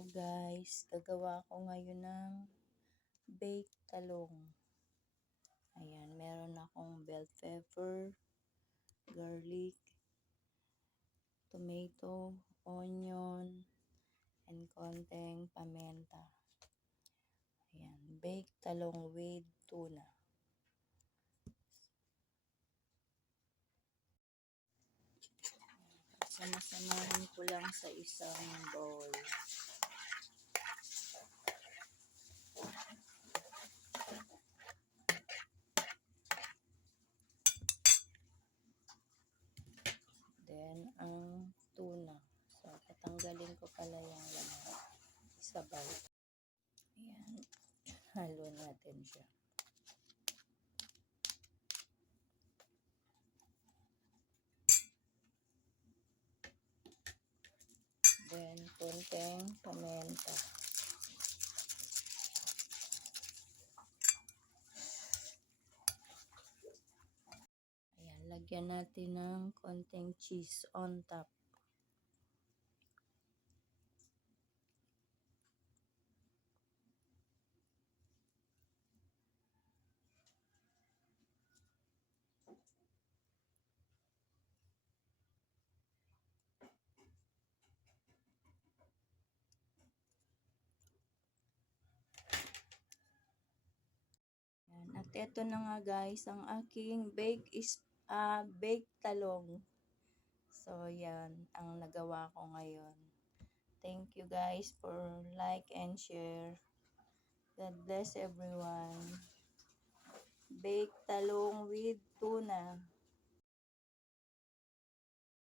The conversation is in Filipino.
Hello guys, gagawa ko ngayon ng baked talong. Ayan, meron akong bell pepper, garlic, tomato, onion, and konting paminta. Ayan, baked talong with tuna. Sama-samahin ko lang sa isang bowl. Then, ang tuna. So, tatanggalin ko pala yung laman sa bowl. Ayan, halo natin siya. Then, konting paminta. Ayan, lagyan natin ng konting cheese on top. Ayan, at eto na nga guys, ang aking baked talong. So, yan ang nagawa ko ngayon. Thank you guys for like and share. God bless everyone. Baked talong with tuna.